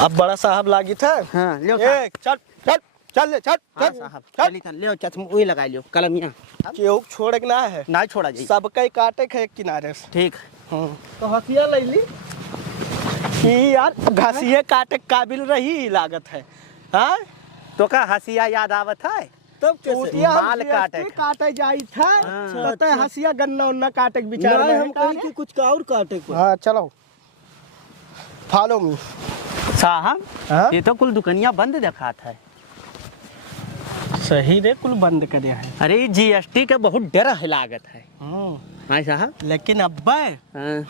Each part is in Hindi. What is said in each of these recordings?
अब बड़ा साहब लागी था। हाँ ले चल चल चल चल चल साहब चली तन ले चश्मा वही लगा लियो कलमिया केहू छोड़ के ना है ना छोड़ा जाई सबके काटे के एक किनारे से। ठीक तो हथिया ले ली कि यार घासिये काटे काबिल रही लागत है। हाँ तो का हसिया याद आवत है तब चूतिया माल काटे जाई था तो हसिया गन्ना उन्ना काटे के विचार में हम कहीं कि कुछ और काटे को। हाँ चलो फॉलो मी साहब ये तो कुल दुकानिया बंद दिखात है। सही रे कुल बंद करे है। अरे जीएसटी का बहुत डर है लागत है। हाँ साहब लेकिन अब्बा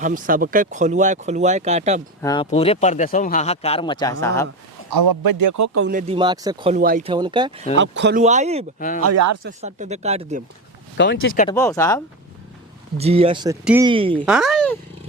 हम सबके खुलवाए काटब। हाँ पूरे प्रदेशों में हाहाकार मचा है साहब। अब अब्बा देखो कौने दिमाग से खुलवाई थे उनके अब खुलवाइब अब यार से सट दे काट देब। कौन चीज कटबो साहब? जीएसटी।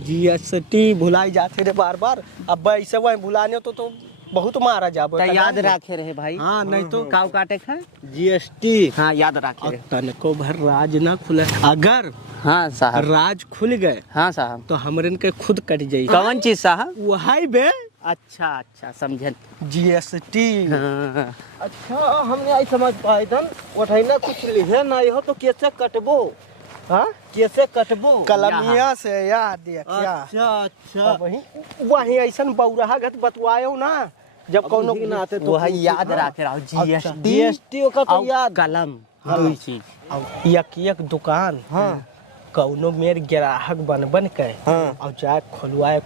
जीएसटी भुलाई जाते रे बार बार। अब ऐसे वही भुलाने तो बहुत मारा जाबो। याद रखे रहे भाई। हाँ नहीं तो काव काटे है जीएसटी। हाँ याद रखे तनको भर राज ना खुले अगर हाँ साहब राज खुल गए हाँ साहब तो हमरे के खुद कट जाये। कौन चीज साहब? वही बे। अच्छा अच्छा समझे जीएसटी। हाँ। अच्छा हमने आई समझ पाए धन उठैना कुछ लिखे ना हो तो कैसे कटबो? हाँ कैसे कटबो? कलमिया से याद दिया क्या? अच्छा अच्छा वही ऐसा बौराहा गत बतवायो ना जब कोनो नाते तो वही याद रखे रहो जीएसटी का तो याद कलम दो चीज एक दुकान। हाँ कौनो मेर ग्राहक बन के और जाए खुलवाए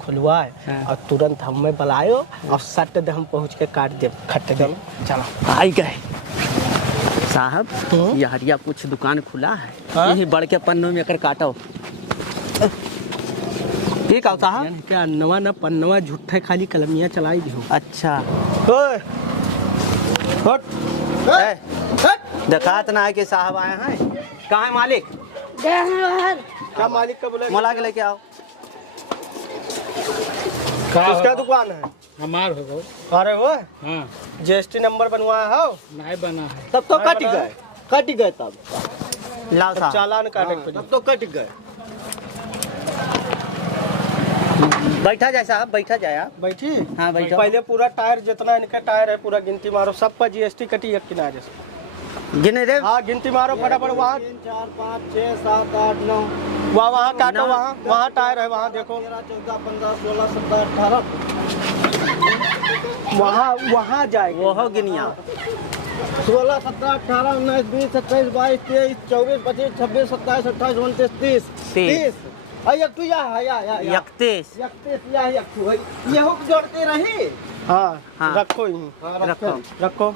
और तुरंत हमें बुलायो और सट दे हम पहुँच के काट दे खट दे। चलो आई गए साहब। ये हरिया कुछ दुकान खुला है यही बड़ के पन्नों में कर काटो। ठीक है साहब क्या नवा ना पन्नवा झूठे खाली कलमिया चलाई दी। अच्छा दिखात ना है कि साहब आए हैं। कहाँ है मालिक? क्या मालिक का बोला? मोला के लेके आओ। किसका दुकान है? हमार हो गो। अरे वो हाँ जीएसटी नंबर बनवाया हो? नहीं बना है। तब तो कट गए तब लाओ साहब चालान काटे तब तो कट गए। बैठा जाए साहब बैठा जाए आप। बैठी हाँ बैठो। पहले पूरा टायर जितना इनका टायर है पूरा गिनती मारो सब पर जीएसटी कटी एक किनारे से। गिने रे। हाँ गिनती मारो फटाफट। वहाँ 3 4 5 6 7 8 9 वहाँ काटो वहाँ टायर है वहाँ देखो 13 14 15 16 17 18 वहाँ जाएगा वो गिनिया 16 17 18 19 20 21 22 23 24 25 26 27 28 29 30 ये जोड़ते रही। हाँ रखो रखो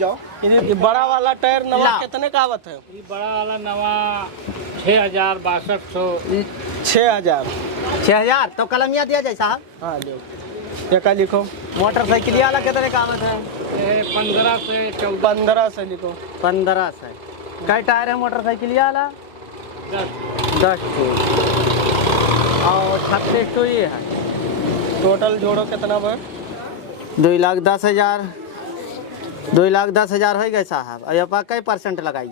जाओ। ये बड़ा वाला टायर नवा कितने का आवत है? ये बड़ा वाला नवा 6000 6000 तो कलमिया दिया जाए साहब। हाँ लो क्या लिखो? मोटरसाइकिल वाला कितने का आवत है? 15 से 14 15 से लिखो। 15 से। कई टायर है मोटरसाइकिल वाला? 10 और 36 तो ये है। टोटल जोड़ो कितना भाई? 2,10,000 2,10,000 हो गए साहब। अब कई % लगाई?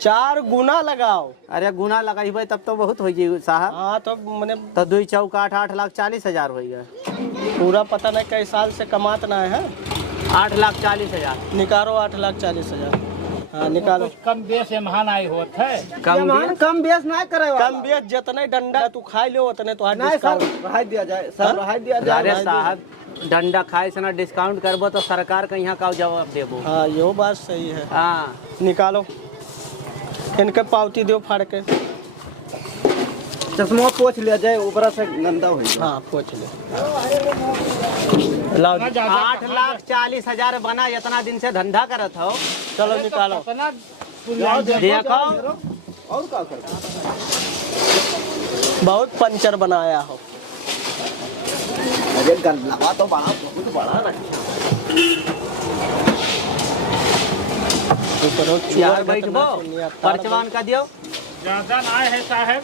4 गुना लगाओ। अरे गुना लगाई भाई तब तो बहुत हो गई साहब। हाँ तो मैंने तो 2 चौका 8,40,000 हो गया। पूरा पता नहीं कई साल से कमात ना है। 8,40,000 निकालो 8,40,000। हाँ निकालो। कम बेस महान आई होत है। कम बेस नहीं करे। कम बेस जितने डंडा तू खाई लो उतने तो रहाई दिया जाए। सर रहाई दिया जाए। अरे साहब डंडा खाए से ना डिस्काउंट करबो तो सरकार का यहाँ का जवाब देबो। हाँ यो बात सही है। हाँ निकालो इनके पावती दो फाड़ के। चश्मा पोछ लिया जाए ऊपर से गंदा हो। हाँ पोछ ले। 8,40,000 बना इतना दिन से धंधा करत हो। चलो निकालो देखो और क्या कर बहुत पंचर बनाया हो। अरे गल्ला तो बड़ा बहुत बड़ा यार बैठबो परचवान का दियो। ज्यादा ना है साहब।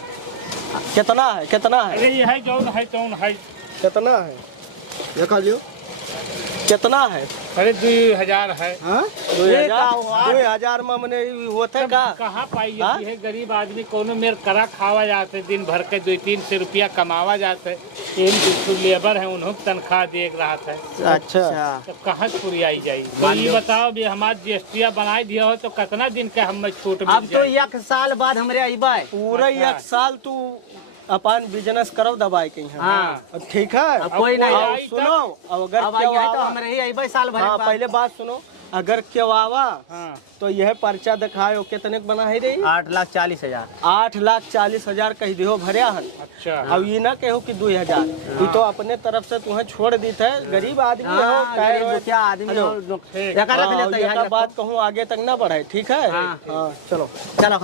कितना है? अरे ये है जौन है तौन है। कितना है? ये खा लियो। कितना है? अरे 2,000 है। हाँ 2000 में मने होते का कहाँ पाई जाती है? गरीब आदमी कोनो मेर करा खावा जाते, दिन भर के 200-300 रुपया कमावा जाते। इन जो लेबर है उन्होंने तनख्वाह देख रहा था। अच्छा तो कहाँ छुरी आई जाए? तो ये बताओ भी हमारे जीएसटी बनाए दिया हो तो कितना दिन के हम छूट मिल अब तो 1 साल बाद हमरे अइबे पूरा 1 साल तू अपन बिजनेस करो दवाई के यहाँ। हाँ। ठीक है, अब कोई नहीं अब सुनो, अगर अब आई तो हमरे ही अइबे साल भर हाँ, बाद। पहले बात सुनो, अगर क्यों आवा हाँ। तो यह पर्चा दिखाओ कितने के बना है रे? 8,40,000। 8,40,000 कह दियो भरिया हन। अच्छा। अब ये ना कहो कि 2000, ये तो अपने तरफ से तुम्हें छोड़ दी थे। गरीब आदमी हो, क्या आदमी हो, एकर रख लेते हैं। एक बात कहूँ, आगे तक ना बढ़े, ठीक है? हाँ। हाँ, चलो चलो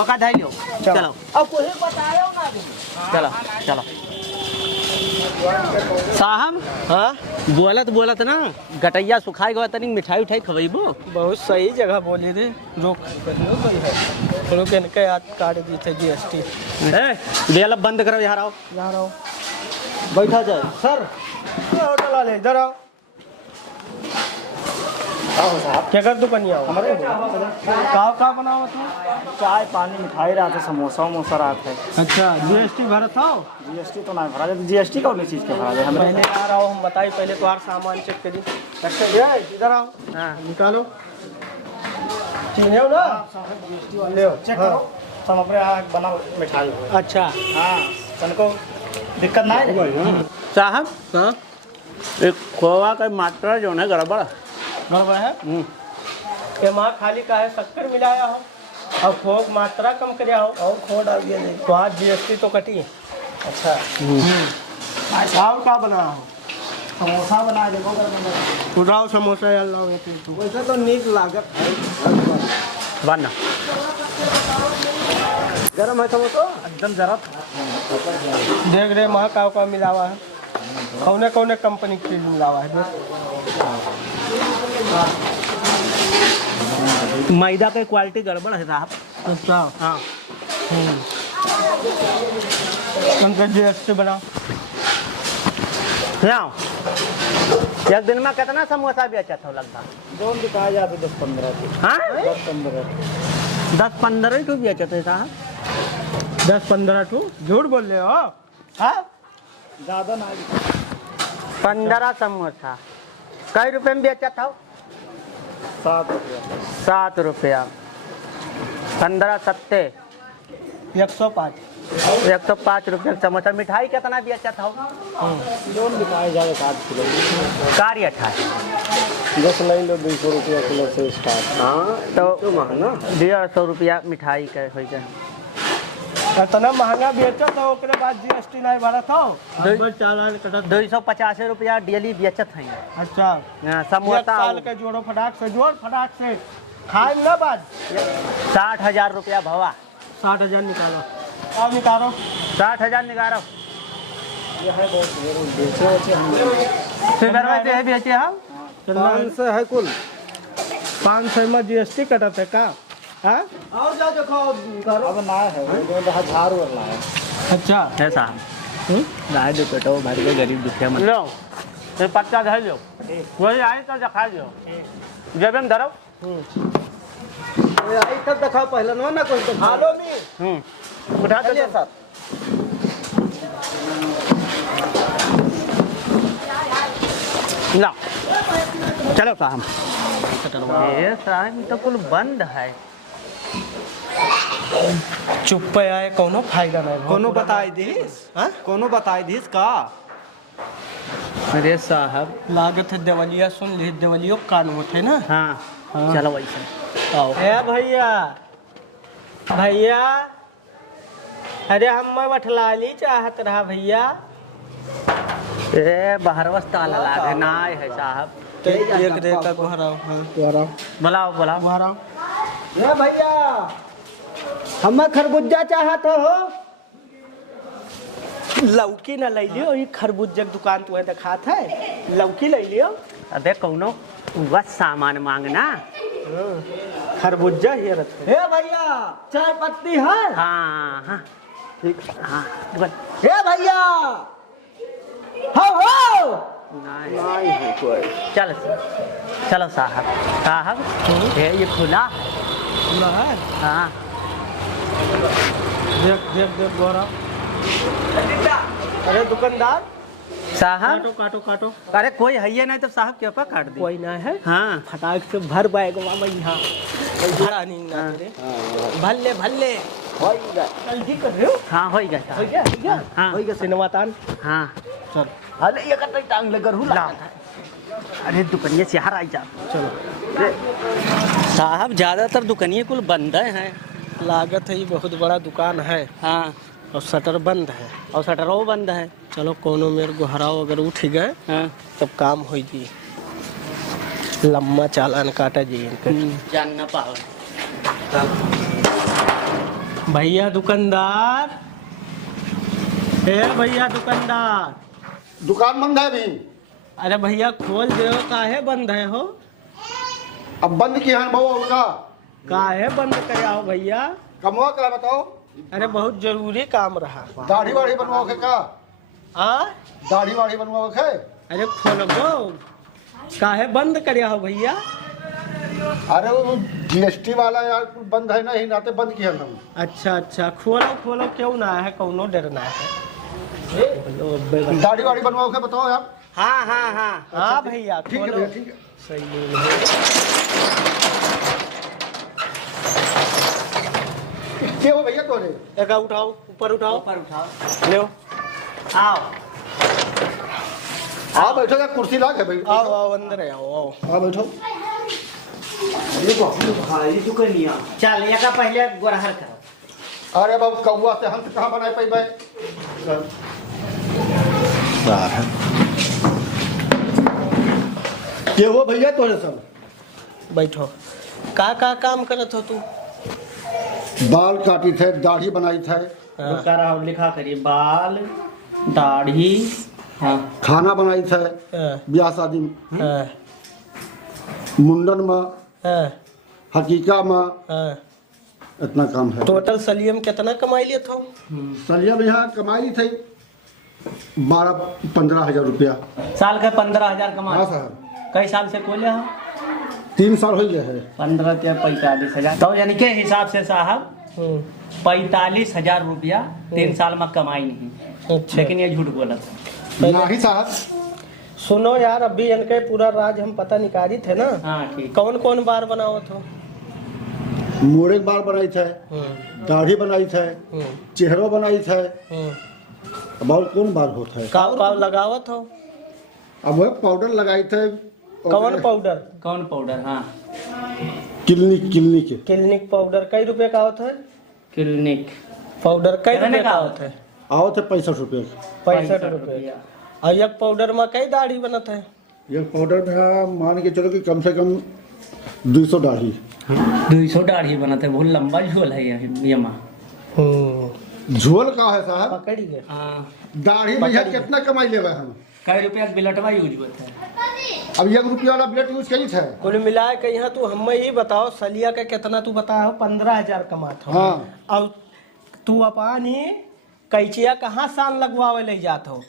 ओका धाई लो, चलो अब कोई बतायो ना। चलो चलो साहब। हाँ, बोलत ना गटैया सुखाई गवा तनी मिठाई उठाई खवेबो। बहुत सही जगह बोली रे। रोक रुक इनके याद काट दी थे जीएसटी। डेल बंद करो, यहाँ आओ। यहाँ रहो, बैठा जाए सर। होटल वाले इधर आओ। क्या कर तू कन्या हमारे का बनाओ तू? चाय पानी मिठाई रहा था, समोसा वमोसा रहा था। अच्छा, जीएसटी भरत हो? जीएसटी तो ना भरा जाए, जीएसटी का चीज के भरा जाए हमें। पहले आ रहा हूँ, हम बताइए पहले तुम्हारा सामान चेक करी। अच्छा ये इधर आओ। हाँ। निकालो, चीने हो ना? जीएसटी वाले हो, चेक करो सब अपने यहाँ बना मिठाई हो। अच्छा हाँ, तनको दिक्कत ना है साहब। हाँ, एक खोवा का मात्रा जो है गड़बड़ गड़बड़ है। ये माँ खाली का है शक्कर मिलाया हो और खोग मात्रा कम कराया हो और खो डाल दिया नहीं तो आज जीएसटी तो कटी। अच्छा, और क्या बना हो? समोसा बना देखो। उड़ाओ समोसा यार, लाओ ये तो। वैसे तो नीक लागत है बना गरम है समोसा एकदम जरा देख रहे माँ का मिलावा है, कौने कौने कंपनी की मिलावा है मैदा का क्वालिटी गड़बड़ है साहब। अच्छा हाँ। उनका जीएसटी बनाओ। लाओ, एक दिन में कितना समोसा बेचा था लगभग? जोन दिखाया जाते 10-15। हाँ, 10-15 10-15 तो बेचा था साहब। 10-15 टू झूठ बोल रहे हो? हाँ, ज़्यादा ना 15 समोसा कई रुपए में बेचा था? 7 रुपया। 7 रुपया। 15 सत्ते 105। 105 रुपये का समोसा। मिठाई कितना बेचा था? जोन दिखाया जाए 8 किलो। कारी 18। 10 नहीं लो, 200 रुपया किलो से स्टार्ट। हाँ, तो महंगा 150 रुपया मिठाई का हो गया। इतना महंगा बेचो तो ओकरे बाद जीएसटी नहीं भरत हो? 250 रुपया डेली बेचत है। अच्छा, समोसा 1 साल के जोड़ो फटाक से, जोड़ फटाक से खाए ना बाद 60,000 रुपया भवा। 60,000 निकालो, अब निकालो। 60,000 निकालो। ये है बहुत बेचे हम बेचे हम 500 है कुल। 500 में जीएसटी कटत है का? हाँ, और जाओ देखो करो। अब ना है वो जो झाड़ वाला है। अच्छा है साहब। गाय दो पेटो भर के गरीब दुखिया मत लो। ये पत्ता धर लो, वही आए तो दिखा दो। जब हम धरो आई तब दिखाओ पहले ना कोई तो हालो में उठा दे साथ। ला चलो साहब। ये साहब तो कुल बंद है। चुप पे आए, कोनो फायदा नहीं। कोनो बताई दीस? हाँ, कोनो बताई दीस का? अरे साहब लागत है देवलिया, सुन ली देवलियो कान होते ना। हाँ, चलो वैसे आओ। ए भैया, भैया, अरे हम बठलाली चाहत रहा भैया। ए बहरवस ताला लागे ना है साहब। एक रेखा गुहराओ। हाँ, गुहराओ, बुलाओ बुलाओ। गुहराओ। ए भैया, हम खरबूजा चाहत हो। लौकी न ले लियो, ये खरबूजा की दुकान तुम्हें दिखात है, लौकी ले लियो। अबे कौनो बस सामान मांगना। खरबूजा ही रथ है भैया। चाय पत्ती है? हाँ हाँ ठीक। हाँ बोल। हे भैया, हो नहीं है कोई। चल चलो साहब साहब ये खुला है। खुला है? हाँ देख देख देख गौरव। अरे दुकानदार साहब काटो काटो काटो। अरे कोई है ये नहीं तो साहब क्या काट दे। कोई ना है? हाँ फटाक से भर बैग में यहाँ भरा नहीं ना तेरे। भल्ले भल्ले जल्दी कर रहे हो? हाँ हो गया साहब। हो गया हो गया हाँ। हो गया सिनेमा तान। हाँ चल अरे ये कतई टांग लेकर हुला। अरे दुकानिया से हर आई जा। चलो साहब ज़्यादातर दुकानियाँ कुल बंद हैं। लागत है ये बहुत बड़ा दुकान है हाँ और शटर बंद है। और शटरों बंद है। चलो कोनो मेरे को हराओ अगर उठ गए हाँ तब काम हो जी। लम्बा चालान काटा जी इनके। जानना पाओ। भैया दुकानदार, ए भैया दुकानदार। दुकान बंद है अभी। अरे भैया खोल दो। काहे बंद है हो? अब बंद किया है बहु उनका। काहे बंद कराओ हो भैया? कमवा का बताओ। अरे बहुत जरूरी काम रहा। दाढ़ी वाड़ी बनवाओ के का? आ? दाढ़ी वाड़ी बनवाओ के? अरे खोलबो। काहे बंद कराओ हो भैया? अरे वो जीएसटी वाला यार बंद है नहीं नाते बंद किया हम। अच्छा अच्छा खोलो खोलो क्यों ना है कौनो डरना है। दाढ़ी वाड़ी बनवाओ के बताओ यार। हाँ हाँ हाँ हाँ भैया ठीक है खोलो। भैया ठीक है। सही है। क्या हो भैया तोरे? एक उठाओ ऊपर उठाओ। ऊपर उठाओ। लो आओ आओ बैठो यार कुर्सी ला के भाई। आओ आओ अंदर आओ आओ। आओ बैठो। भाई दुकानिया चल ये का पहले गोरहर करो। अरे बाबू कौआ से हम कहाँ बनाए पाई भाई। क्या हो भैया तोरे सब? बैठो। का काम करत हो तू? बाल काटी थे दाढ़ी बनाई थे रुका रहा लिखा करिए बाल दाढ़ी हाँ खाना बनाई थे हाँ, ब्याह शादी में, हाँ, मुंडन में, हाँ, हकीका में। हाँ। इतना काम है। टोटल सलियम कितना कमाई लिए हो? सलिया में यहाँ कमाई थी 12-15 हजार रुपया। साल का 15,000 कमा। हाँ साहब कई साल से खोले हम? 3 साल हो गए है। 15 या 45,000 तो यानी के हिसाब से साहब 45,000 रुपया 3 साल में कमाई नहीं। अच्छा। लेकिन ये झूठ बोला था। नहीं साहब सुनो यार अभी इनके पूरा राज हम पता निकाली थे ना। हाँ ठीक। कौन कौन बार बनाओ तो? मोड़े बाल बनाई थे, दाढ़ी बनाई थे, चेहरा बनाई थे। बाल कौन बाल होता है? काव काव लगावत हो? अब वह पाउडर लगाई थे। कौन पाउडर? कौन पाउडर? हाँ क्लिनिक क्लिनिक पाउडर कई रुपए का होता है? क्लिनिक पाउडर कई कितने रुपए का का होता होता है? आओ थे 65 रुपये। 65 रुपए। और एक पाउडर में कई दाढ़ी बनत है? ये पाउडर में मान के चलो कि कम से कम 200 दाढ़ी। 200 दाढ़ी बना था। बहुत लंबा झोल है ये माँ। झोल का है साहब? पकड़ गए। हाँ दाढ़ी में यहाँ कितना कमाई लेवा हम? कई रुपया बिलटवा यूज होता है? अब 1 रुपया वाला ब्लेड यूज करी थे। कुल मिला के यहाँ तू हमें ही बताओ सलिया का कितना तू बताओ? 15,000 कमाता हो। हाँ। अब तू अपन ही कैचिया कहाँ साल लगवावे ले जात हो?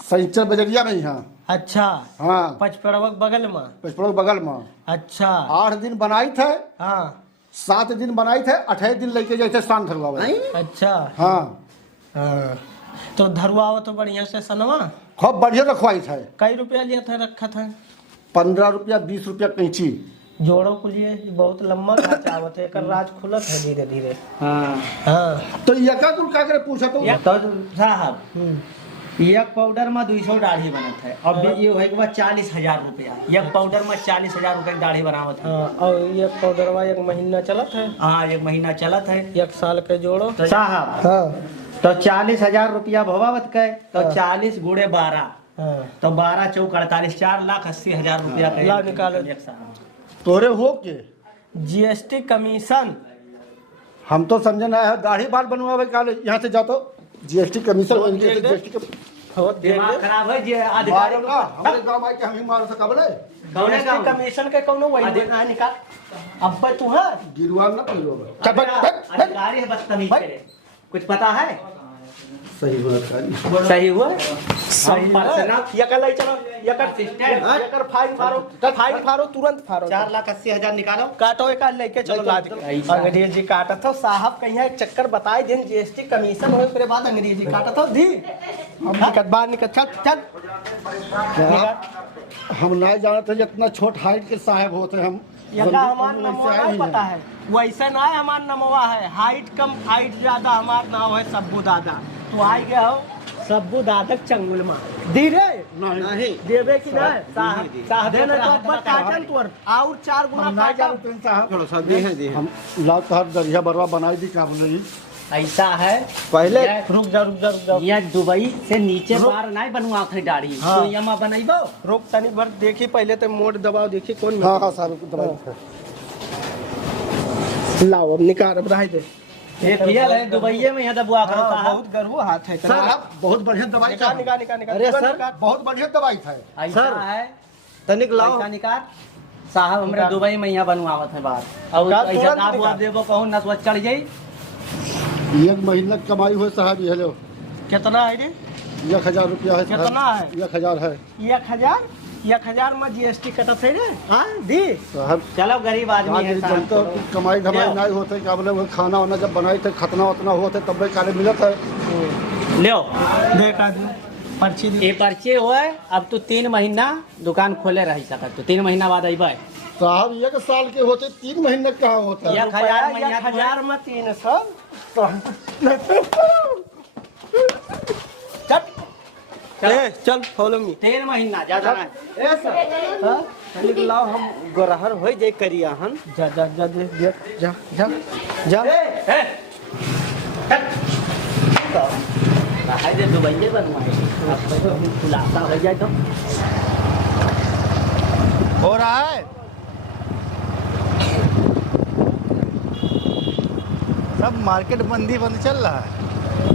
सैंचर बजरिया में यहाँ। अच्छा हाँ पचपड़वक बगल में। पचपड़ों बगल में। अच्छा 8 दिन बनाई थे, हाँ 7 दिन बनाई थे, 28 दिन लेके जाते शान धरवावे। अच्छा हाँ हाँ तो धरवाओ तो बढ़िया से सनवा। खूब बढ़िया रखवाई थे। कई रुपया लिया था रखा था? 15 रुपया 20 रुपया कैंची। जोड़ो के लिए बहुत लंबा खर्च आवत है। एकर राज खुलत है धीरे धीरे। हाँ हाँ तो यका कुल का करे पूछा तो? तो साहब एक पाउडर में 200 दाढ़ी बनत है। अब ये होए के बाद 40,000 रुपया एक पाउडर में 40,000 रुपया की दाढ़ी बनावत है। हाँ और ये पाउडरवा 1 महीना चलत है? हाँ 1 महीना चलत है। 1 साल के जोड़ो तो साहब हाँ तो 40,000 रुपया भवावत के तो 40 गुणे 12 हाँ तो 12 चौक 48 4,80,000 रुपया का ला निकालो। एक साल। तोरे हो के जीएसटी कमीशन। हम तो समझे ना है दाढ़ी बाल बनवावे काले यहाँ से जातो जीएसटी कमीशन हो इनके से जीएसटी का हो दे दिमाग दे। खराब है जे अधिकारी मारो ना हमारे गांव आए के हम ही मार सका बोले कौन है जीएसटी गाँव? कमीशन के कौनो वही देना है निकाल। अब पे तू है गिरवान ना पहलो। चल बैठ बैठ बैठ। अधिकारी है बदतमीज करे कुछ पता है? सही हुआ था। सही हुआ सही ये कर ले चलो ये कर फाइन फाड़ो तुरंत फाड़ो 4,80,000 निकालो। काटो एक लेके चलो लाद के अंग्रेजी काटत हो साहब कहीं एक चक्कर बताए दिन जीएसटी कमीशन हो ओकरे बाद अंग्रेजी काटत हो दी हम निकट बाहर निकल चल हम नहीं जानते जितना छोट हाइट के साहब होते हम यका हमार नमवा नहीं पता है वैसे ना है हमार नमवा है हाइट कम हाइट ज्यादा हमार नाम है सब्बू दादा तो आई गया हो सब्बू दादा चंगुल मां दी रे नहीं देवे की ना साहब देने तो ऊपर काटन तोर और 4 गुना काटन साहब थोड़ा सा दे है हम लात हर दरिया बरवा बनाई दी काम नहीं ऐसा है पहले रुक जा ये दुबई से नीचे बार नहीं बनवा थे दाढ़ी तो यमा बनाइबो रुक तनी भर देखी पहले तो मोड़ दबाव देखी कौन हाँ हाँ साहब दबाई लाओ अब निकाल अब रह दे ये किया है दुबई में यहाँ दबुआ करो साहब बहुत गर्व हाथ है साहब बहुत बढ़िया दवाई था निकाल अरे सर बहुत बढ़िया दवाई था ऐसा है तनिक लाओ पैसा निकाल साहब हमरे दुबई में यहाँ बनवावत है बात और निकाल, ऐसा तुरंत दाब निकाल। वाब देबो कहूँ नसवा चढ़ जाई 1 महीना कमाई हुए साहब ये लो कितना है रे 1,000 रुपया है साहब। कितना है 1,000 है 1,000 में जीएसटी कटत है रे हाँ दी साहब चलो गरीब आदमी है साहब जनता की कमाई धमाई नहीं होते क्या बोले वो खाना वाना जब बनाई थे खतना उतना हुआ थे तब काले मिलत है लियो देख आदमी पर्ची दी ये पर्चे हुए अब तू 3 महीना दुकान खोले रह सकत तो 3 महीना बाद अइबे साहब 1 साल के होते 3 महीने कहाँ होता है 1,000 महीना 1,000 में 300 चल फॉलो मी 3 महीना ज्यादा नहीं ए सर हां तनिक लाओ हम गोरहर होई जाय करिया हन जा देख जा बाहर से दुबई में बनवाए अब तो खुलासा हो जाए तो हो रहा है सब मार्केट बंदी बंद चल रहा है।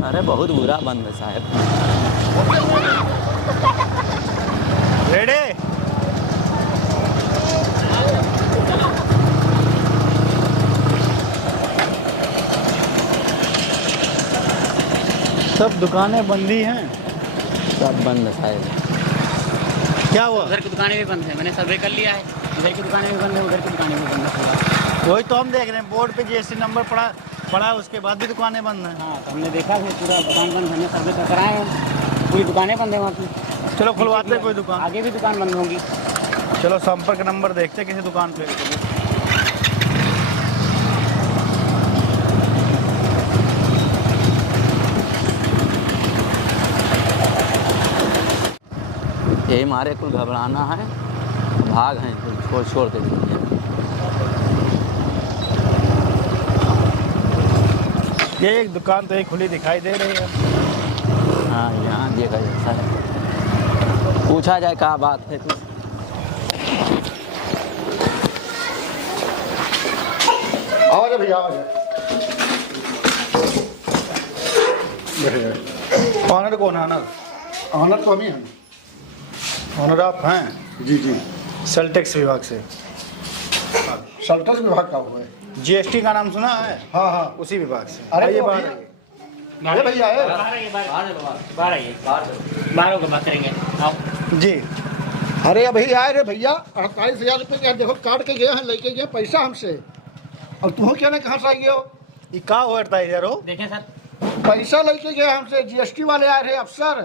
अरे बहुत बुरा बंद है साहब। रेडी सब दुकानें बंदी हैं। सब बंद है साहब। क्या हुआ? उधर की दुकानें भी बंद है मैंने सर्वे कर लिया है इधर की दुकानें भी बंद है उधर की दुकानें भी बंद है पूरा वही तो हम देख रहे हैं बोर्ड पे जीएसटी नंबर पड़ा उसके बाद भी दुकानें बंद हैं। हाँ तो हमने देखा कि पूरा दुकान बंद हमने सर्वे कर कराए हैं पूरी दुकानें बंद है वहाँ की चलो खुलवाते हैं कोई दुकान। आगे भी दुकान बंद होंगी चलो संपर्क नंबर देखते हैं किसी दुकान पे। यही हमारे कुल घबराना है भाग हैं कुल छोड़ के दीजिए। ये एक दुकान तो एक खुली दिखाई दे रही है। हाँ यहाँ देखा जैसा है पूछा जाए क्या बात है कुछ। आवाज भैया आवाज ऑनर कौन है? ऑनर ऑनर तो हम ही हैं। ऑनर आप हैं? जी जी सेल टैक्स विभाग से। सल्टस विभाग का हुआ है। जीएसटी का नाम सुना है? हाँ हाँ उसी विभाग से। अरे आइए तो बाहर अभी- आइए। अरे भैया है बाहर होकर बात करेंगे आओ जी अरे अभी आए रे भैया 48,000 रुपये का देखो काट के गए हैं लेके गए पैसा हमसे और तुम क्या ना कहाँ से आई हो ये का होता है यारो? देखें सर पैसा लेके गए हमसे जीएसटी वाले आए रहे अफसर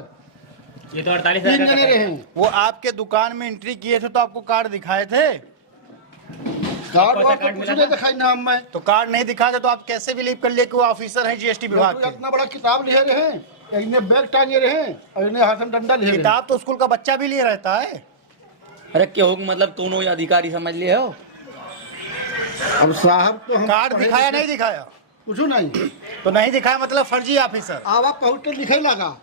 ये तो 48,000 तीन का जने है। रहे वो आपके दुकान में एंट्री किए थे तो आपको कार्ड दिखाए थे? कार्ड कौन सा वार्ड तो कार्ड कुछ मिला नहीं था? दिखाई नाम में तो कार्ड नहीं दिखाए थे तो आप कैसे बिलीव कर लिए कि वो ऑफिसर है जीएसटी विभाग के? इतना बड़ा किताब लिए रहे इन्हें बैग टांगे रहे और इन्हें हाथ में डंडा लिए रहे किताब तो स्कूल का बच्चा भी लिए रहता है। अरे क्यों मतलब दोनों अधिकारी समझ लिए हो? अब साहब तो हम कार्ड दिखाया नहीं दिखाया? कुछ नहीं तो नहीं दिखाया मतलब फर्जी ऑफिसर। आवा पहुँच के लिखे लगा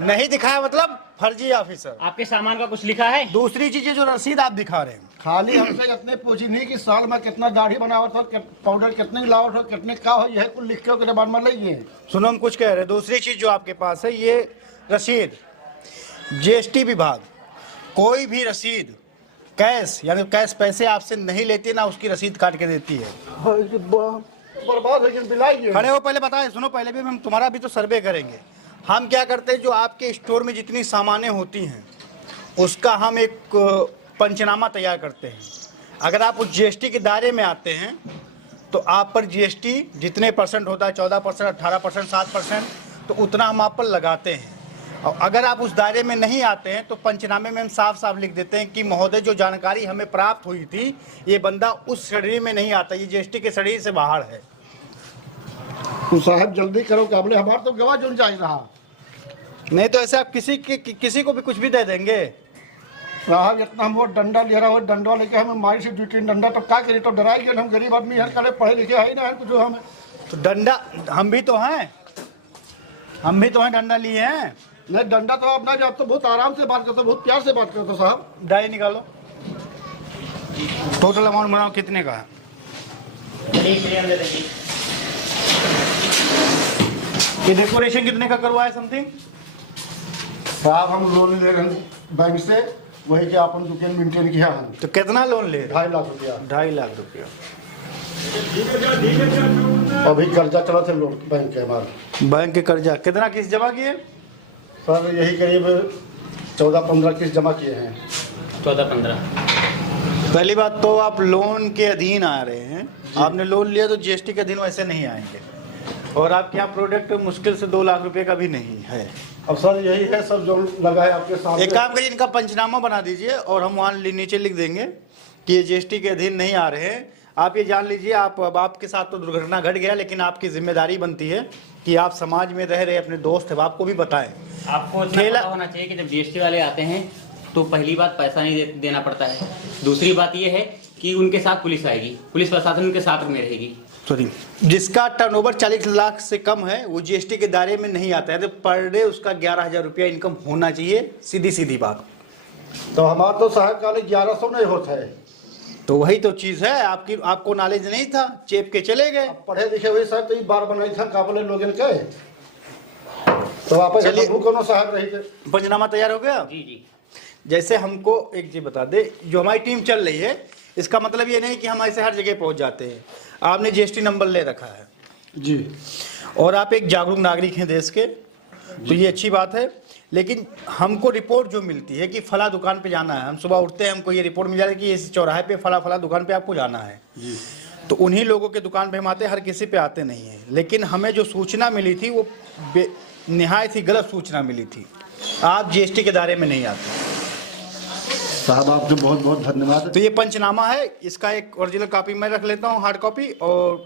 नहीं दिखाया मतलब फर्जी ऑफिसर। आपके सामान का कुछ लिखा है दूसरी चीजें जो रसीद आप दिखा रहे हैं खाली हमसे इतने पूछी नहीं कि साल में कितना दाढ़ी बनावत हो पाउडर कितने लावत हो कितने का हो यह कुल लिख के ओकरे बाद में लइए। सुनो हम कुछ कह रहे हैं। दूसरी चीज जो आपके पास है ये रसीद जीएसटी विभाग कोई भी रसीद कैश यानी कैश पैसे आपसे नहीं लेती ना उसकी रसीद काट के देती है। बर्बाद हो गए बिलाइए। खड़े हो पहले बताएं। सुनो पहले भी हम तुम्हारा भी तो सर्वे करेंगे। हम क्या करते हैं, जो आपके स्टोर में जितनी सामानें होती हैं उसका हम एक पंचनामा तैयार करते हैं। अगर आप उस जीएसटी के दायरे में आते हैं तो आप पर जीएसटी जितने परसेंट होता है, 14%, 18%, 7%, तो उतना हम आप पर लगाते हैं। और अगर आप उस दायरे में नहीं आते हैं तो पंचनामे में हम साफ साफ लिख देते हैं कि महोदय, जो जानकारी हमें प्राप्त हुई थी, ये बंदा उस श्रेणी में नहीं आता, ये जीएसटी के श्रेणी से बाहर है। तो साहब जल्दी करो, काबले हमारा तो गवाह जुड़ जाए रहा। नहीं तो ऐसे आप किसी को भी कुछ भी दे देंगे। साहब इतना हम वो डंडा ले रहा हो, डंडा लेके हमें मारी से 2-3 डंडा तो क्या करी, तो डराएंगे हम गरीब आदमी हैं, करे पढ़े लिखे है ना कुछ हमें। तो डंडा हम भी तो हैं, डंडा लिए हैं। नहीं डंडा तो आप ना, आप तो बहुत आराम से बात करते, बहुत प्यार से बात करते साहब। डाई निकालो, टोटल अमाउंट बनाओ कितने का है। ये डेकोरेशन कितने का करवाया समथिंग? साहब हम लोन ले रहे हैं बैंक से, वही कि अपन दुकान मेंटेन किया है। तो कितना लोन ले? 2.5 लाख रुपया। 2.5 लाख रुपया। अभी कर्जा चला थे लोन बैंक के हमारे। बैंक के कर्जा कितना किस्त जमा किए? सर यही करीब 14-15 किस्त जमा किए हैं। 14-15। पहली बात तो आप लोन के अधीन आ रहे हैं, आपने लोन लिया तो जीएसटी के अधीन वैसे नहीं आएंगे। और आपके यहाँ प्रोडक्ट मुश्किल से 2 लाख रुपए का भी नहीं है। अब सर यही है सब जो लगा है आपके सामने। एक काम करिए, इनका पंचनामा बना दीजिए और हम वहाँ नीचे लिख देंगे कि ये जीएसटी के अधीन नहीं आ रहे हैं। आप ये जान लीजिए, आपके साथ तो दुर्घटना घट गया, लेकिन आपकी जिम्मेदारी बनती है कि आप समाज में रह रहे अपने दोस्त है, आपको भी बताएं। आपको ठेला होना चाहिए कि जब जीएसटी वाले आते हैं तो पहली बात पैसा नहीं देना पड़ता है। दूसरी बात ये है कि उनके साथ पुलिस आएगी, पुलिस प्रशासन उनके साथ में रहेगी। सॉरी, जिसका टर्नओवर 40 लाख से कम है वो जीएसटी के दायरे में नहीं आता है। तो पर डे उसका 11,000 रुपया इनकम होना चाहिए, सीधी बात। तो हमारा तो साहब काले 1100 नहीं होता है। तो वही तो चीज़ है, आपको नॉलेज नहीं था, चेप के चले गए। पढ़े लिखे हुए साहब तो ये बार बनाई था काबले लोगन के, तो वापस चलिए कोनो साहब रही थे। पंचनामा तैयार हो गया। जी। जैसे हमको एक चीज बता दे, जो हमारी टीम चल रही है, इसका मतलब ये नहीं कि हम ऐसे हर जगह पहुंच जाते हैं। आपने जीएसटी नंबर ले रखा है जी, और आप एक जागरूक नागरिक हैं देश के, तो ये अच्छी बात है। लेकिन हमको रिपोर्ट जो मिलती है कि फला दुकान पे जाना है, हम सुबह उठते हैं, हमको ये रिपोर्ट मिल जाती है कि इस चौराहे पे फला दुकान पे आपको जाना है जी। तो उन्हीं लोगों के दुकान पे हम आते हैं, हर किसी पे आते नहीं हैं। लेकिन हमें जो सूचना मिली थी वो निहायत ही गलत सूचना मिली थी। आप जीएसटी के दायरे में नहीं आते। साहब आपको बहुत बहुत धन्यवाद। तो ये पंचनामा है, इसका एक ओरिजिनल कॉपी मैं रख लेता हूँ, हार्ड कॉपी, और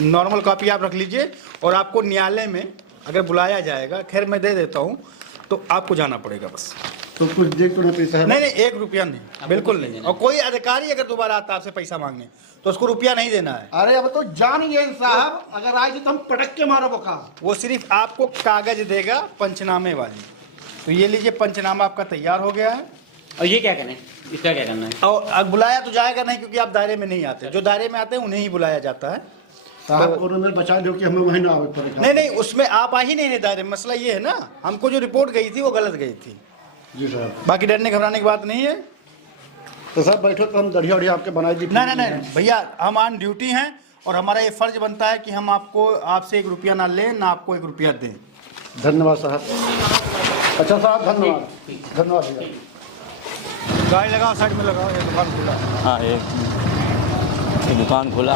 नॉर्मल कॉपी आप रख लीजिए। और आपको न्यायालय में अगर बुलाया जाएगा, खैर मैं दे देता हूँ, तो आपको जाना पड़ेगा बस। तो कुछ देख तो नहीं पैसा है? नहीं, 1 रुपया नहीं, बिल्कुल नहीं। और कोई अधिकारी अगर दोबारा आता आपसे पैसा मांगने तो उसको रुपया नहीं देना है। अरे अब तो जान गए साहब, अगर आए तो हम पटक के मारो बका। वो सिर्फ आपको कागज देगा पंचनामे वाली। तो ये लीजिए, पंचनामा आपका तैयार हो गया है। और ये क्या करना है, इसका क्या करना है? और बुलाया तो जाएगा नहीं, क्योंकि आप दायरे में नहीं आते। जो दायरे में आते हैं उन्हें ही बुलाया जाता है। साहब उन्होंने बचा दो कि हमें वहीं ना आवे पड़ेगा। नहीं, उसमें आप आ ही नहीं रहे दायरे में। मसला ये है ना, हमको जो रिपोर्ट गई थी वो गलत गई थी। जी साहब। बाकी डरने घबराने की बात नहीं है। तो साहब बैठो, तो हम दढ़िया आपके बनाई दी। नहीं भैया, हम ऑन ड्यूटी हैं और हमारा ये फर्ज बनता है कि हम आपसे 1 रुपया ना लें, ना आपको 1 रुपया दें। धन्यवाद साहब। अच्छा साहब, धन्यवाद भैया। गाड़ी लगाओ, साइड में लगाओ, ये दुकान खुला है। हाँ, एक दुकान खुला।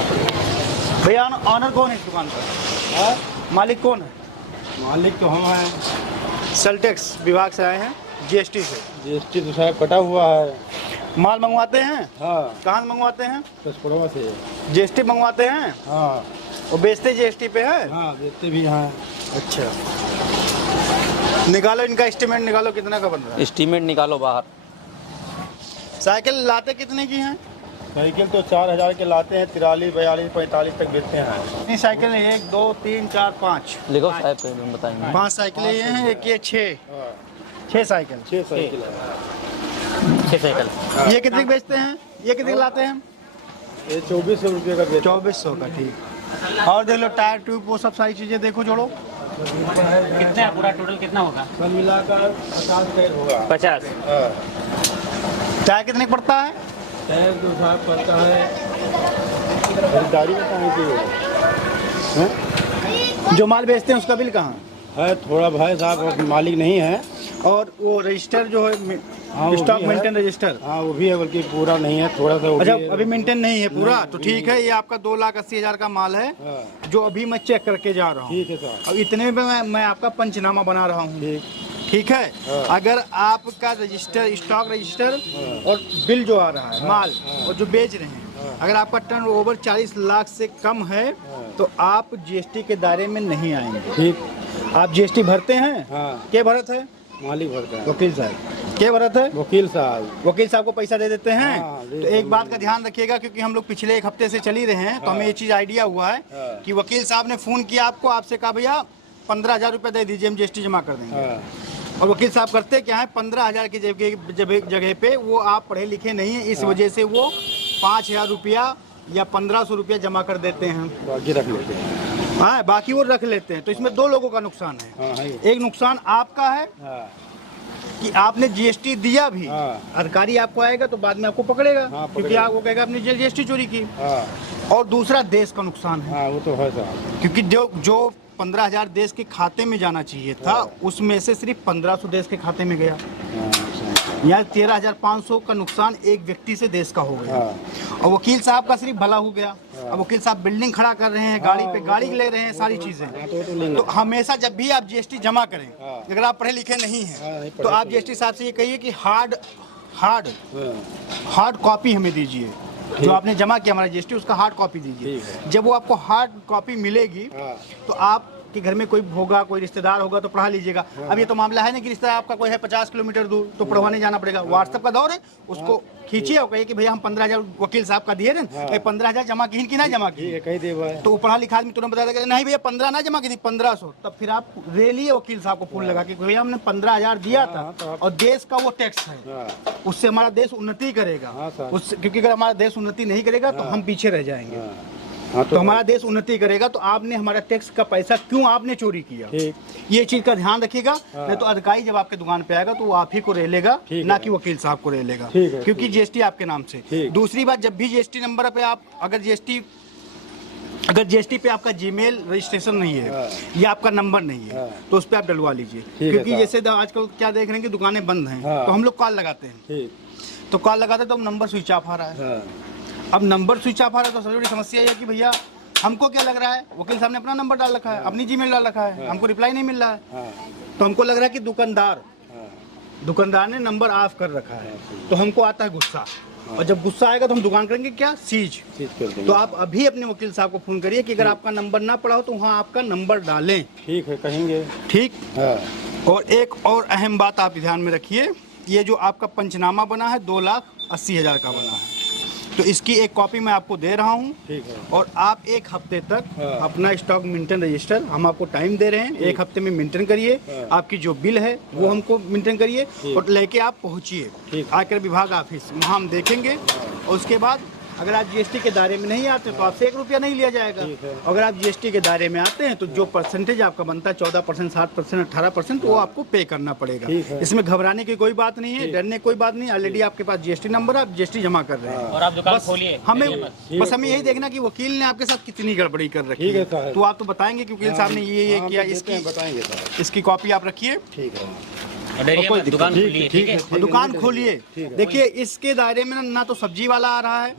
भैया ऑनर कौन है इस दुकान का? मालिक कौन है? मालिक तो हम हैं, सेल टैक्स विभाग से आए हैं, जीएसटी से। जीएसटी तो साहब कटा हुआ है। माल मंगवाते हैं? हाँ, कहाँ से मंगवाते हैं? दसपुरवा से। जीएसटी मंगवाते हैं हाँ और बेचते जीएसटी पे है? हाँ, बेचते भी हैं। अच्छा, निकालो इनका एस्टीमेट, निकालो कितना का बन रहा है। एस्टीमेट निकालो बाहर। साइकिल लाते कितने की हैं? साइकिल तो 4,000 के लाते हैं, 43, 42, 45 तक बेचते हैं। कितनी साइकिल है? 1, 2, 3, 4, 5। लिखो साहब, पे बताएंगे। 5 साइकिलें ये हैं, एक ये 6 साइकिल। 6 साइकिल है। 6 साइकिल। ये कितने की बेचते हैं? ये कितने की लाते हैं? ये 2400 रुपये का बेचते 2400 का, ठीक। और देख लो टायर ट्यूब, वो सब सारी चीज़ें देखो, जोड़ो। कितना है पूरा टोटल, कितना होगा? सब मिलाकर 50 टायर होगा। 50। टायर कितने का पड़ता है? टायर तो साहब पड़ता है, खरीदारी का कहाँ की है? जो माल बेचते हैं उसका बिल कहाँ? है थोड़ा भाई साहब मालिक नहीं है। और वो रजिस्टर जो है हाँ, वो स्टॉक भी है। मेंटेन रजिस्टर, हाँ वो भी है, बल्कि पूरा नहीं है, थोड़ा सा वो अच्छा भी है। अभी मेंटेन नहीं है पूरा, तो ठीक है। ये आपका 2,80,000 का माल है हाँ, जो अभी मैं चेक करके जा रहा हूँ। ठीक है सर। अब इतने में मैं आपका पंचनामा बना रहा हूँ। ठीक। ठीक है। हाँ। अगर आपका रजिस्टर, स्टॉक रजिस्टर और बिल जो आ रहा है माल और जो बेच रहे हैं, अगर आपका टर्न ओवर 40 लाख से कम है तो आप जीएसटी के दायरे में नहीं आएंगे। ठीक। आप जीएसटी भरते हैं? हाँ क्या भरत है? मालिक भरता है। वकील साहब क्या भरत है? वकील साहब। वकील साहब को पैसा दे देते हैं। हाँ, तो एक बात का ध्यान रखिएगा, क्योंकि हम लोग पिछले एक हफ्ते से चल ही रहे हैं, तो हमें ये चीज़ आइडिया हुआ है कि वकील साहब ने फ़ोन किया आपको, आपसे कहा भैया 15,000 रुपये दे दीजिए, हम जीएसटी जमा कर देंगे। हाँ, और वकील साहब करते क्या है, 15,000 की जगह पे वो आप पढ़े लिखे नहीं है, इस वजह से वो 5,000 रुपया या 1,500 रुपया जमा कर देते हैं। बाकी रख लेते हैं। हाँ, बाकी वो रख लेते हैं। तो इसमें दो लोगों का नुकसान है। हाँ है। एक नुकसान आपका है हाँ कि आपने जीएसटी दिया भी, हाँ। अधिकारी आपको आएगा तो बाद में आपको पकड़ेगा, हाँ, क्योंकि पकड़ेगा। आपको कहेगा आपने जीएसटी चोरी की। हाँ और दूसरा देश का नुकसान है, हाँ वो तो है साहब। क्योंकि जो 15,000 देश के खाते में जाना चाहिए था, उसमें से सिर्फ 1,500 देश के खाते में गया। हाँ, यहाँ 13,500 का नुकसान एक व्यक्ति से देश का हो गया। हाँ। और वकील साहब का सिर्फ भला हो गया। अब वकील साहब बिल्डिंग खड़ा कर रहे हैं, गाड़ी पे गाड़ी ले रहे हैं, सारी चीजें। तो हमेशा जब भी आप जीएसटी जमा करें, अगर आप पढ़े लिखे नहीं हैं, तो आप जीएसटी साहब से ये कहिए कि हार्ड कॉपी हमें दीजिए, जो आपने जमा किया हमारा जीएसटी, उसका हार्ड कॉपी दीजिए। जब वो आपको हार्ड कॉपी मिलेगी तो आप कि घर में कोई होगा, कोई रिश्तेदार होगा तो पढ़ा लीजिएगा। अब ये तो मामला है नहीं कि रिश्तेदार आपका कोई है 50 किलोमीटर दूर, तो पढ़वाने जाना पड़ेगा। व्हाट्सएप का दौर है, उसको खींचिए और कहिए कि भैया हम 15,000 वकील साहब का दिए ना, 15,000 जमा की कि ना जमा की, कही दे भाई। तो पढ़ा लिखा आदमी तुरंत बता देगा नहीं भैया 15 ना जमा की थी, 1,500। तब फिर आप रेलिए वकील साहब को फोन लगा कि भैया हमने 15,000 दिया था और देश का वो टैक्स है, उससे हमारा देश उन्नति करेगा। क्योंकि अगर हमारा देश उन्नति नहीं करेगा तो हम पीछे रह जाएंगे। तो हमारा देश उन्नति करेगा, तो आपने हमारा टैक्स का पैसा क्यों आपने चोरी किया, ये चीज का ध्यान रखिएगा। नहीं तो अधिकारी जब आपके दुकान पे आएगा तो वो आप ही को रेलेगा, ना कि वकील साहब को रेलेगा, क्योंकि जीएसटी आपके नाम से। दूसरी बात, जब भी जीएसटी नंबर पे आप अगर जीएसटी पे आपका जीमेल रजिस्ट्रेशन नहीं है या आपका नंबर नहीं है, तो उस पर आप डलवा लीजिए। क्योंकि जैसे आजकल क्या देख रहे हैं कि दुकानें बंद हैं, तो हम लोग कॉल लगाते हैं, तो कॉल लगाते तो नंबर स्विच ऑफ आ रहा है। अब नंबर स्विच ऑफ आ रहा है तो सबसे बड़ी समस्या है कि भैया हमको क्या लग रहा है, वकील साहब ने अपना नंबर डाल रखा है, अपनी जीमेल डाल रखा है, हमको रिप्लाई नहीं मिल रहा है, तो हमको लग रहा है कि दुकानदार ने नंबर ऑफ कर रखा है। तो हमको आता है गुस्सा, और जब गुस्सा आएगा तो हम दुकान करेंगे क्या, सीज कर देंगे। तो आप अभी अपने वकील साहब को फोन करिए कि अगर आपका नंबर ना पड़ा हो तो वहाँ आपका नंबर डालें। ठीक है, कहेंगे। ठीक। और एक और अहम बात आप ध्यान में रखिए, ये जो आपका पंचनामा बना है 2,80,000 का बना है, तो इसकी एक कॉपी मैं आपको दे रहा हूँ। ठीक है। और आप एक हफ्ते तक अपना स्टॉक मेंटेन रजिस्टर, हम आपको टाइम दे रहे हैं, एक हफ्ते में मेंटेन करिए। आपकी जो बिल है वो हमको मेंटेन करिए और लेके आप पहुँचिए आयकर विभाग ऑफिस, वहाँ हम देखेंगे। और उसके बाद अगर आप जीएसटी के दायरे में नहीं आते तो आपसे 1 रुपया नहीं लिया जाएगा। अगर आप जीएसटी के दायरे में आते हैं तो जो परसेंटेज आपका बनता है 14%, 7%, 18%, वो आपको पे करना पड़ेगा। इसमें घबराने की कोई बात नहीं है, डरने की कोई बात नहीं। ऑलरेडी आपके पास जीएसटी नंबर है, आप जीएसटी जमा कर रहे हैं और आप दुकान खोलिए। हमें यही देखना कि वकील ने आपके साथ कितनी गड़बड़ी कर रखी है। तो आप तो बताएंगे कि वकील साहब ने ये किया, इसकी कॉपी आप रखिए। ठीक है, दुकान खोलिए। ठीक है, दुकान खोलिए। देखिए इसके दायरे में ना तो सब्जी वाला आ रहा है,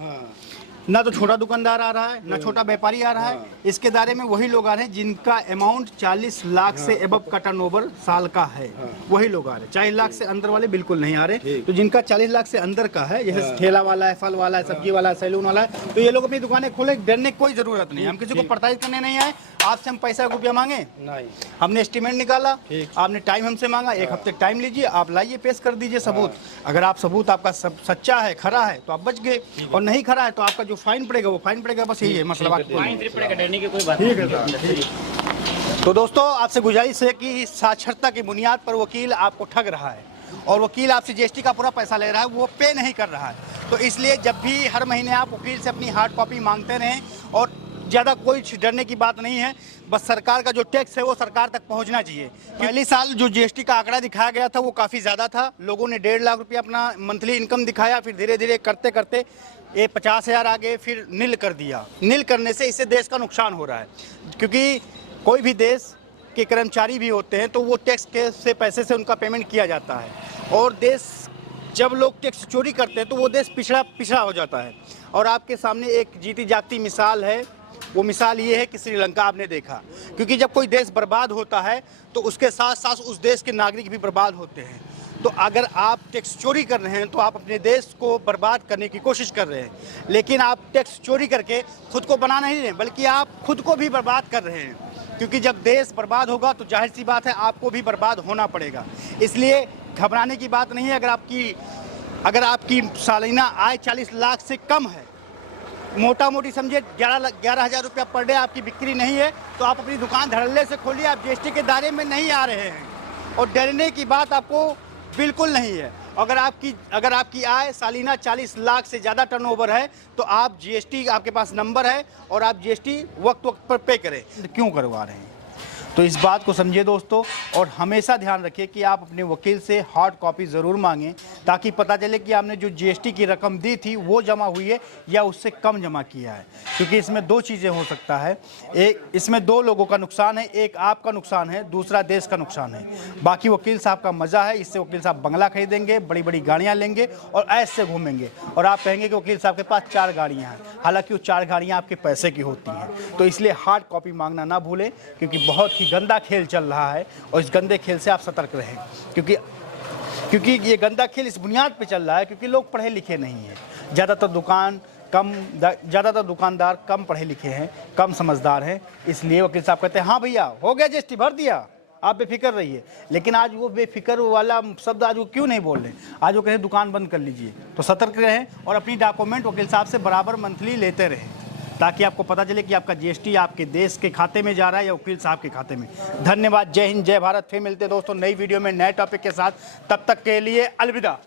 ना तो छोटा दुकानदार आ रहा है, ना छोटा व्यापारी आ रहा है। इसके दायरे में वही लोग आ रहे हैं जिनका अमाउंट 40 लाख से एबव का टर्नओवर साल का है, वही लोग आ रहे हैं। 40 लाख से अंदर वाले बिल्कुल नहीं आ रहे। तो जिनका 40 लाख से अंदर का है, जैसे ठेला वाला है, फल वाला है, सब्जी वाला है, सैलून वाला है, तो ये लोग अपनी दुकानें खोले, डरने की कोई जरूरत नहीं है। हम किसी को प्रताड़ित करने नहीं आए। आपसे हम पैसा रुपया मांगे नहीं, हमने एस्टीमेट निकाला, आपने टाइम हमसे मांगा, 1 हफ्ते टाइम लीजिए, आप लाइए, पेश कर दीजिए सबूत। अगर आप सबूत आपका सच्चा है, खरा है, तो आप बच गए, और नहीं खरा है तो आपका जो फाइन पड़ेगा वो फाइन पड़ेगा। बस यही है मसला। डरने की कोई बात नहीं। तो दोस्तों, आपसे गुजारिश है कि साक्षरता की बुनियाद पर वकील आपको ठग रहा है, और वकील आपसे जीएसटी का पूरा पैसा ले रहा है, वो पे नहीं कर रहा है। तो इसलिए जब भी हर महीने आप वकील से अपनी हार्ड कॉपी मांगते रहें, और ज़्यादा कोई डरने की बात नहीं है। बस सरकार का जो टैक्स है वो सरकार तक पहुंचना चाहिए। पहले साल जो जीएसटी का आंकड़ा दिखाया गया था वो काफ़ी ज़्यादा था। लोगों ने 1.5 लाख रुपया अपना मंथली इनकम दिखाया, फिर धीरे धीरे करते करते ये 50,000 आ गए, फिर नील कर दिया। नील करने से इससे देश का नुकसान हो रहा है, क्योंकि कोई भी देश के कर्मचारी भी होते हैं तो वो टैक्स के से पैसे से उनका पेमेंट किया जाता है। और देश जब लोग टैक्स चोरी करते हैं तो वो देश पिछड़ा हो जाता है। और आपके सामने एक जीती जागती मिसाल है, वो मिसाल ये है कि श्रीलंका आपने देखा, क्योंकि जब कोई देश बर्बाद होता है तो उसके साथ साथ उस देश के नागरिक भी बर्बाद होते हैं। तो अगर आप टैक्स चोरी कर रहे हैं तो आप अपने देश को बर्बाद करने की कोशिश कर रहे हैं, लेकिन आप टैक्स चोरी करके खुद को बना नहीं रहे बल्कि आप खुद को भी बर्बाद कर रहे हैं, क्योंकि जब देश बर्बाद होगा तो जाहिर सी बात है आपको भी बर्बाद होना पड़ेगा। इसलिए घबराने की बात नहीं है। अगर आपकी सालाना आय 40 लाख से कम है, मोटा मोटी समझिए 11,000 रुपया पर डे आपकी बिक्री नहीं है, तो आप अपनी दुकान धड़ल्ले से खोलिए, आप जीएसटी के दायरे में नहीं आ रहे हैं और डरने की बात आपको बिल्कुल नहीं है। अगर आपकी आय सालाना 40 लाख से ज़्यादा टर्नओवर है तो आप जीएसटी, आपके पास नंबर है और आप जीएसटी वक्त पर पे करें। क्यों करवा रहे हैं? तो इस बात को समझिए दोस्तों, और हमेशा ध्यान रखिए कि आप अपने वकील से हार्ड कॉपी ज़रूर मांगें, ताकि पता चले कि आपने जो जीएसटी की रकम दी थी वो जमा हुई है या उससे कम जमा किया है। क्योंकि इसमें दो चीज़ें हो सकता है, एक इसमें दो लोगों का नुकसान है, एक आपका नुकसान है, दूसरा देश का नुकसान है। बाकी वकील साहब का मज़ा है, इससे वकील साहब बंगला खरीदेंगे, बड़ी बड़ी गाड़ियाँ लेंगे और ऐसे घूमेंगे और आप कहेंगे कि वकील साहब के पास 4 गाड़ियाँ हैं, हालांकि वो 4 गाड़ियाँ आपके पैसे की होती हैं। तो इसलिए हार्ड कॉपी मांगना ना भूलें, क्योंकि बहुत ही गंदा खेल चल रहा है और इस गंदे खेल से आप सतर्क रहें, क्योंकि ये गंदा खेल इस बुनियाद पे चल रहा है क्योंकि लोग पढ़े लिखे नहीं हैं। ज़्यादातर दुकानदार कम पढ़े लिखे हैं, कम समझदार हैं। इसलिए वकील साहब कहते हैं हाँ भैया हो गया, जीएसटी भर दिया, आप बेफिक्र रहिए। लेकिन आज वो बेफिक्र वाला शब्द आज वो क्यों नहीं बोल रहे? आज वो कह रहे दुकान बंद कर लीजिए। तो सतर्क रहें और अपनी डॉक्यूमेंट वकील साहब से बराबर मंथली लेते रहें, ताकि आपको पता चले कि आपका जीएसटी आपके देश के खाते में जा रहा है या वकील साहब के खाते में। धन्यवाद। जय हिंद, जय भारत। फिर मिलते हैं दोस्तों नई वीडियो में नए टॉपिक के साथ। तब तक के लिए अलविदा।